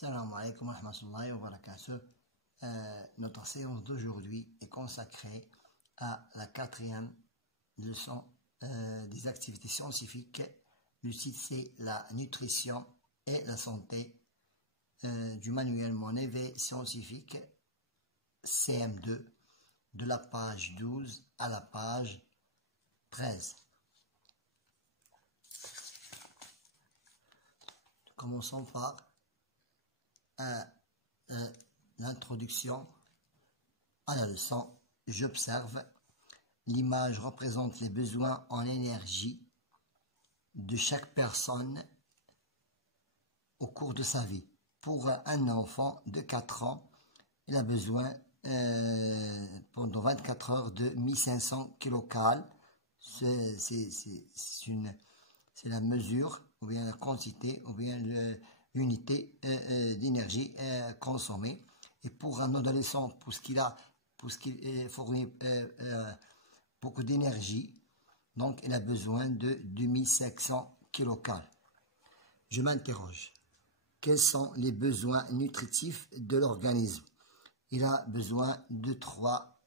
Salam alaikum wa rahmatullahi wa barakatuh. Notre séance d'aujourd'hui est consacrée à la quatrième leçon des activités scientifiques. Le titre c'est la nutrition et la santé du manuel Mon éveil scientifique CM2 de la page 12 à la page 13. Commençons par l'introduction à la leçon. J'observe. L'image représente les besoins en énergie de chaque personne au cours de sa vie. Pour un enfant de 4 ans, il a besoin pendant 24 heures de 1500 kcal. C'est la mesure, ou bien la quantité, ou bien l'unité d'énergie consommée. Et pour un adolescent, puisqu'il fournit beaucoup d'énergie, donc il a besoin de 2500 kcal. Je m'interroge. Quels sont les besoins nutritifs de l'organisme? Il a besoin de 3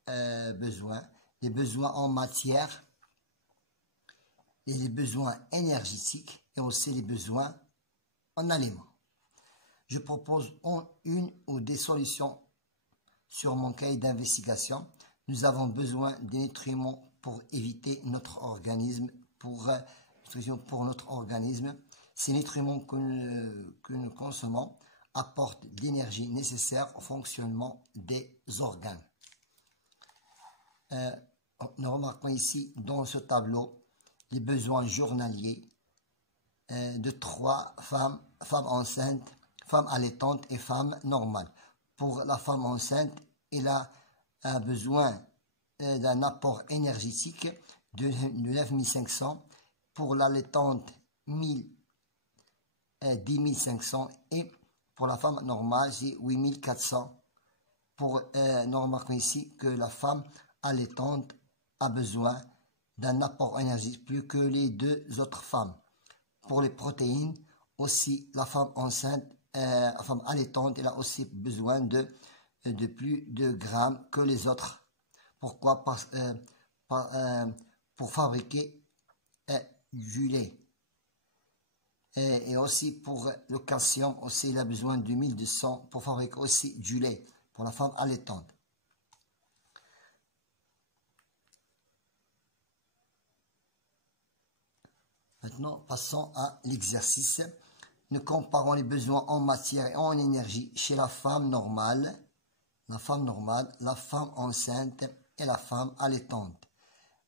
besoins. Les besoins en matière, et les besoins énergétiques, et aussi les besoins en aliments. Je propose une ou des solutions sur mon cahier d'investigation. Nous avons besoin des nutriments pour éviter notre organisme, pour notre organisme. Ces nutriments que nous consommons apportent l'énergie nécessaire au fonctionnement des organes. Nous remarquons ici dans ce tableau les besoins journaliers de 3 femmes enceintes, femmes allaitantes et femmes normales. Pour la femme enceinte, elle a besoin d'un apport énergétique de 9500, pour l'allaitante 10 500 et pour la femme normale c'est 8400. Nous remarquons ici que la femme allaitante a besoin d'un apport énergétique plus que les 2 autres femmes. Pour les protéines, aussi la femme enceinte, la femme allaitante, elle a aussi besoin de plus de grammes que les autres. Pourquoi? Pour fabriquer du lait. Et aussi pour le calcium, aussi il a besoin de 1200 pour fabriquer aussi du lait pour la femme allaitante. Maintenant, passons à l'exercice. Nous comparons les besoins en matière et en énergie chez la femme normale, la femme enceinte et la femme allaitante.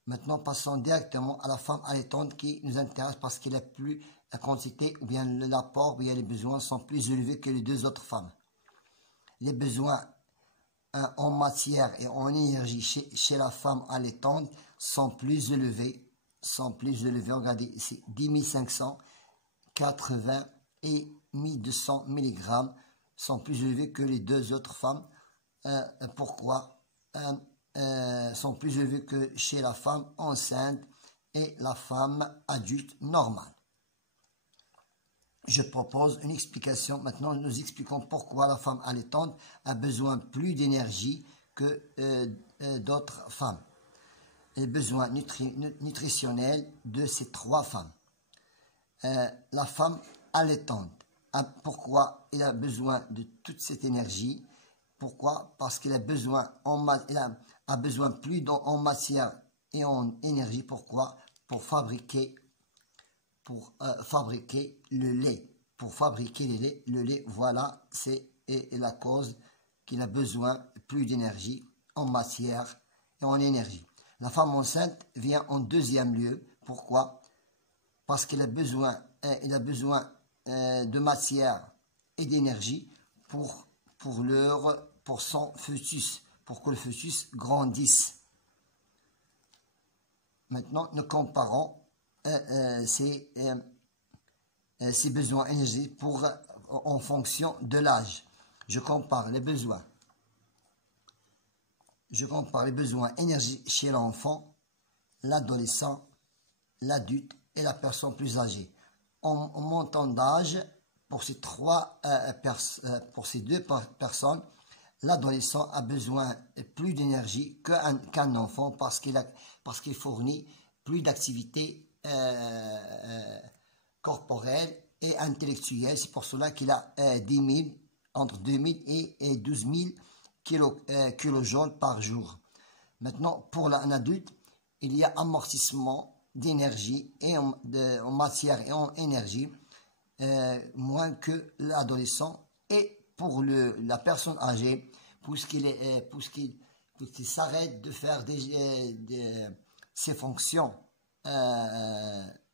Maintenant, passons directement à la femme allaitante qui nous intéresse parce qu'elle a plus la quantité ou bien l'apport ou bien les besoins sont plus élevés que les 2 autres femmes. Les besoins en matière et en énergie chez la femme allaitante sont plus élevés. Regardez ici, 10 500, 80 et 1200 mg sont plus élevés que les 2 autres femmes. Pourquoi? Sont plus élevés que chez la femme enceinte et la femme adulte normale. Je propose une explication. Maintenant, nous expliquons pourquoi la femme allaitante a besoin plus d'énergie que d'autres femmes. Les besoins nutritionnels de ces 3 femmes. La femme allaitante, pourquoi elle a besoin de toute cette énergie? Pourquoi? Parce qu'elle a besoin plus en matière et en énergie. Pourquoi? Pour fabriquer le lait. Pour fabriquer le lait, voilà, c'est la cause qu'il a besoin plus d'énergie en matière et en énergie. La femme enceinte vient en 2e lieu. Pourquoi? Parce qu'elle a besoin, de matière et d'énergie pour son fœtus, pour que le fœtus grandisse. Maintenant, nous comparons ces besoins énergétiques en fonction de l'âge. Je compare les besoins énergie chez l'enfant, l'adolescent, l'adulte et la personne plus âgée. En montant d'âge, pour ces pour ces deux personnes, l'adolescent a besoin plus d'énergie qu'un enfant parce qu'il fournit plus d'activités corporelles et intellectuelles. C'est pour cela qu'il a 10 000, entre 2000 et 12 000 kilojoules par jour. Maintenant, pour un adulte, il y a amortissement d'énergie et en matière et en énergie moins que l'adolescent. Et pour la personne âgée, puisqu'il s'arrête de faire ses fonctions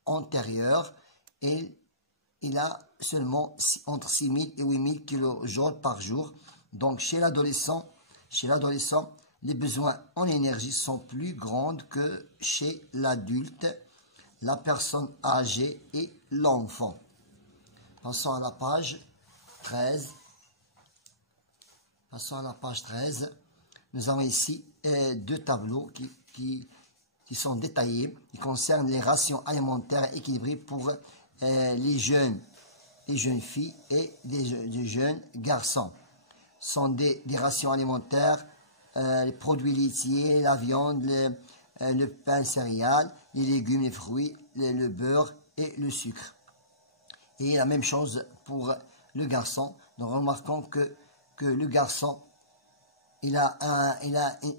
antérieures, et il a seulement entre 6 000 et 8 000 kilojoules par jour. Donc chez l'adolescent, les besoins en énergie sont plus grands que chez l'adulte, la personne âgée et l'enfant. Passons à la page 13. Passons à la page 13. Nous avons ici deux tableaux qui sont détaillés, qui concernent les rations alimentaires équilibrées pour les jeunes filles et les jeunes garçons. Ce sont des rations alimentaires, les produits laitiers, la viande, le pain céréales, les légumes, les fruits, le beurre et le sucre. Et la même chose pour le garçon. Nous remarquons que le garçon, il a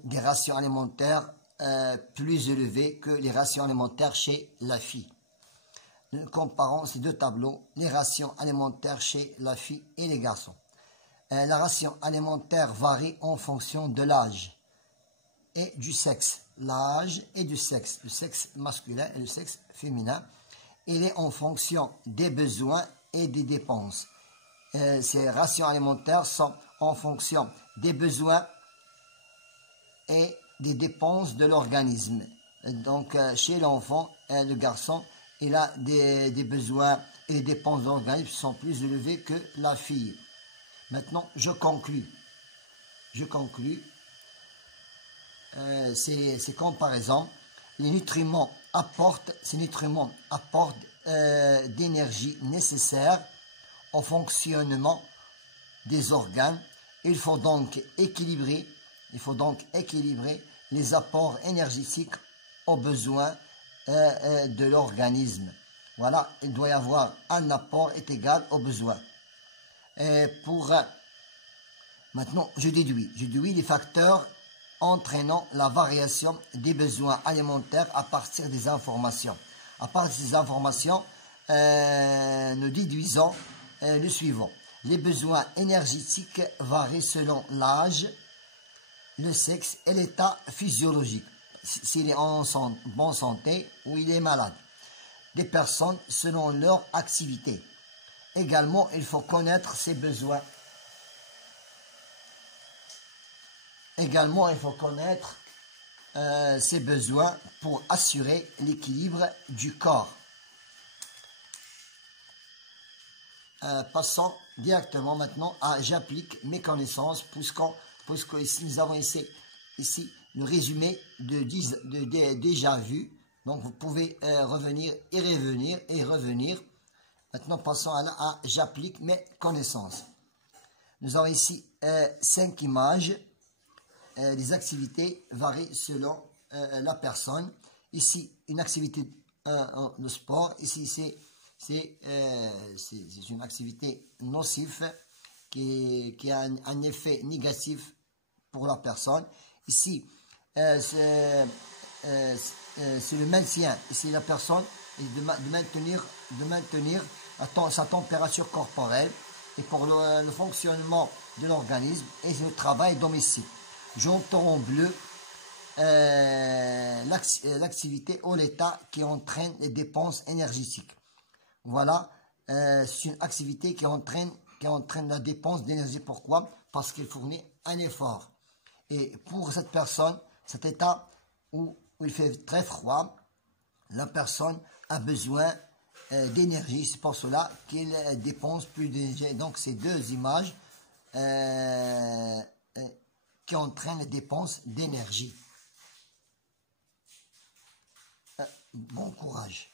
des rations alimentaires plus élevées que les rations alimentaires chez la fille. Nous comparons ces deux tableaux, les rations alimentaires chez la fille et les garçons. La ration alimentaire varie en fonction de l'âge et du sexe. L'âge et du sexe, le sexe masculin et le sexe féminin. Il est en fonction des besoins et des dépenses. Ces rations alimentaires sont en fonction des besoins et des dépenses de l'organisme. Donc, chez l'enfant, le garçon, il a des besoins et des dépenses de l'organisme qui sont plus élevés que la fille. Maintenant, je conclus ces comparaisons. Ces nutriments apportent d'énergie nécessaire au fonctionnement des organes. Il faut donc équilibrer les apports énergétiques aux besoins de l'organisme. Voilà, il doit y avoir un apport est égal aux besoins. Maintenant, je déduis les facteurs entraînant la variation des besoins alimentaires à partir des informations. À partir de ces informations, nous déduisons le suivant. Les besoins énergétiques varient selon l'âge, le sexe et l'état physiologique, s'il est en bonne santé ou il est malade, des personnes selon leur activité. Également, il faut connaître ses besoins. Ses besoins pour assurer l'équilibre du corps. Passons directement maintenant à j'applique mes connaissances, puisque ici nous avons ici le résumé de déjà vu. Donc vous pouvez revenir et revenir. Maintenant passons à j'applique mes connaissances. Nous avons ici 5 images. Les activités varient selon la personne. Ici, une activité de sport. Ici, c'est une activité nocive qui a un effet négatif pour la personne. Ici, c'est le maintien. Ici, la personne de maintenir sa température corporelle et pour le fonctionnement de l'organisme et le travail domestique. J'entends en bleu l'activité ou l'état qui entraîne les dépenses énergétiques. Voilà, c'est une activité qui entraîne la dépense d'énergie. Pourquoi? Parce qu'il fournit un effort. Et pour cette personne, cet état où il fait très froid, la personne a besoin d'énergie. C'est pour cela qu'il dépense plus d'énergie. Donc, ces deux images qui entraînent les dépenses d'énergie. Bon courage.